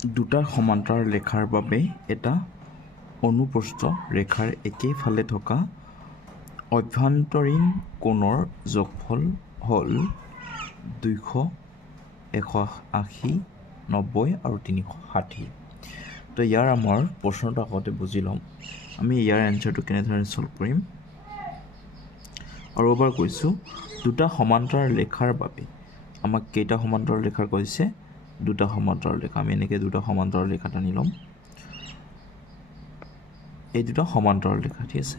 দুটা সমান্তৰাল ৰেখাৰ বাবে এটা অনুপ্ৰস্থ ৰেখাৰ একেফালে থকা অভ্যন্তৰীণ কোণৰ যোগফল হ'ল 200, 180, 90 আৰু 360। তো ইয়াৰ আমাৰ প্ৰশ্নটো আগতে বুজি ল'ম আমি ইয়াৰ এনচাৰটো কেনেধৰণে সলভ কৰিম। আৰু এবাৰ কৈছোঁ দুটা সমান্তৰাল ৰেখাৰ বাবে আমাক কেইটা সমান্তৰাল ৰেখাৰ কৈছে দুটা সমান্তৰাল ৰেখা আমি এনেকৈ দুটা সমান্তৰাল ৰেখা টানি ল'ম এই দুটা সমান্তৰাল ৰেখা ঠিক আছে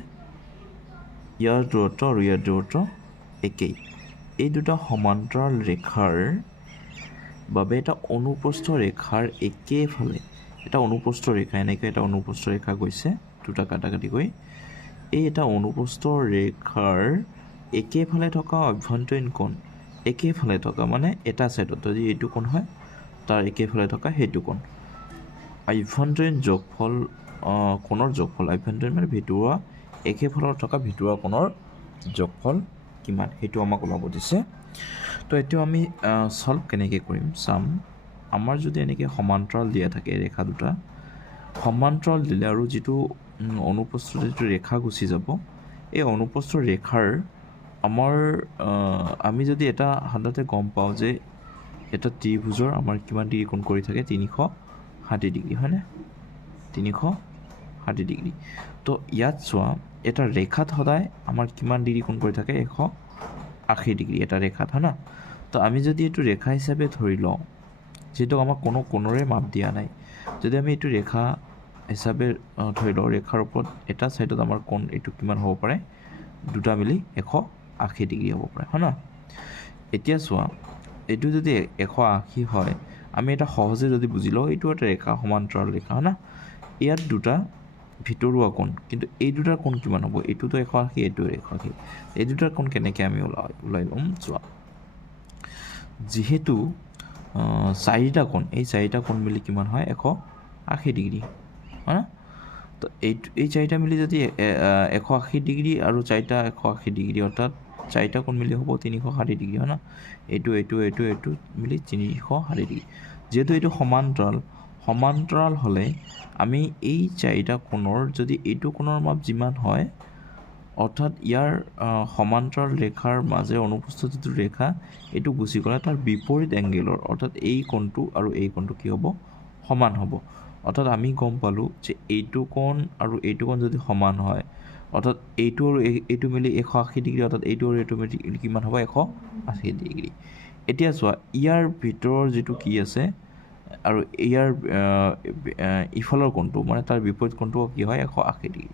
ইয়াৰ দূৰত্ব আৰু ইয়াৰ দূৰত্ব একেই এই দুটা সমান্তৰাল ৰেখাৰ বাবে এটা অনুপ্ৰস্থ ৰেখাৰ একেফালে এটা অনুপ্ৰস্থ ৰেখা এনেকৈ এটা অনুপ্ৰস্থ ৰেখা গৈছে দুটা কাটাকাটি কৰি এই এটা অনুপ্ৰস্থ ৰেখাৰ একেফালে থকা অভ্যন্তৰীণ কোণ একেফালে থকা মানে এটা সাইডত যদি এইটো কোণ হয় তাৰ একেফালে থকা সেইটো কোণ আভ্যন্তৰীণ যোগফল কোণৰ যোগফল আভ্যন্তৰীণ মানে ভিতৰুৱা একেফালত থকা ভিতৰুৱা কোণৰ যোগফল কিমান সেইটো আমাক ওলাব দিছে। তো এইটো আমি সলভ কেনেকৈ কৰিম চাম আমাৰ যদি এনেকৈ সমান্তৰাল দিয়া থাকে ৰেখা দুটা সমান্তৰাল দিলে আৰু যিটো অনুপ্ৰস্থ যিটো ৰেখা গুচি যাব এই অনুপ্ৰস্থ ৰেখাৰ আমাৰ আমি যদি এটা সাধাৰণতে গম পাওঁ যে এটা ত্ৰিভুজৰ আমাৰ কিমান ডিগ্ৰী কোণ কৰি থাকে 360 ডিগ্ৰী হয়নে 360 ডিগ্ৰী তো ইয়াত চোৱা এটা ৰেখাত সদায় আমাৰ কিমান ডিগ্ৰী কোণ কৰি থাকে 180 ডিগ্ৰী এটা ৰেখাত হয় না তো আমি যদি এইটো ৰেখা হিচাপে ধৰি লওঁ যিটো আমাক কোনো কোণৰে মাপ দিয়া নাই যদি আমি এইটো ৰেখা হিচাপে ধৰি লওঁ ৰেখাৰ ওপৰত এটা সাইডত আমাৰ কোণ এইটো কিমান হ'ব পাৰে দুটা মিলি 180 ডিগ্ৰী হ'ব পাৰে হয় না এতিয়া চোৱা এইটো যদি 180 হয় আমি এটা সহজে যদি বুজি লওঁ এইটো এটা ৰেখা সমান্তৰাল ৰেখা হয় না ইয়াত দুটা ভিতৰুৱা কোণ কিন্তু এই দুটাৰ কোণ কিমান হ'ব এইটোতো 180 এইটো 180 এই দুটাৰ কোণ কেনেকৈ আমি ওলাই ল'ম চোৱা যিহেতু চাৰিটা কোণ এই চাৰিটা কোণ মিলি কিমান হয় 180 ডিগ্ৰী হয় না তো এই চাৰিটা মিলি যদি 180 ডিগ্ৰী আৰু চাৰিটা 180 ডিগ্ৰী অৰ্থাৎ চাৰিটা কোণ মিলি হ'ব 360 ডিগ্ৰী হয় না এইটো মিলি 360 ডিগ্ৰী যেহেতু এইটো সমান্তৰাল হ'লে আমি এই চাৰিটা কোণৰ যদি এইটো কোণৰ মাপ যিমান হয় অৰ্থাৎ ইয়াৰ সমান্তৰাল ৰেখাৰ মাজে অনুপ্ৰস্থ যিটো ৰেখা এইটো গুচি গ'লে তাৰ বিপৰীত এংগেলৰ অৰ্থাৎ এই কোণটো আৰু এই কোণটো কি হ'ব সমান হ'ব অৰ্থাৎ আমি গম পালোঁ যে এইটো কোণ আৰু এইটো কোণ যদি সমান হয় অৰ্থাৎ এইটো আৰু এইটো মিলি 180 ডিগ্ৰী অৰ্থাৎ এইটো আৰু এইটো মিলি কিমান হ'ব 180 ডিগ্ৰী এতিয়া চোৱা ইয়াৰ ভিতৰৰ যিটো কি আছে আৰু ইয়াৰ ইফালৰ কোণটো মানে তাৰ বিপৰীত কোণটো কি হয় 180 ডিগ্ৰী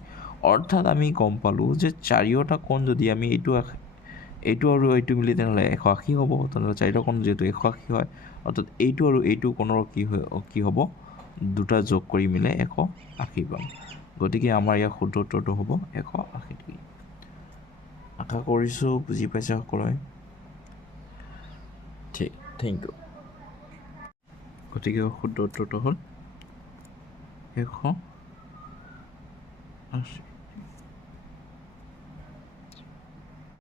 অৰ্থাৎ আমি গম পালোঁ যে চাৰিওটা কোণ যদি আমি এইটো আৰু এইটো মিলি তেনেহ'লে 180 হ'ব তেনেহ'লে চাৰিটা কোণ যিহেতু 180 হয় অৰ্থাৎ এইটো আৰু এইটো কোণৰ কি হ'ব দুটা যোগ কৰি মিলে 180 পাম গতিকে আমাৰ ইয়াৰ শুদ্ধ উত্তৰটো হ'ব 180 ডিগ্ৰী আশা কৰিছোঁ বুজি পাইছে সকলোৱে ঠিক থেংক ইউ গতিকে শুদ্ধ উত্তৰটো হ'ল 180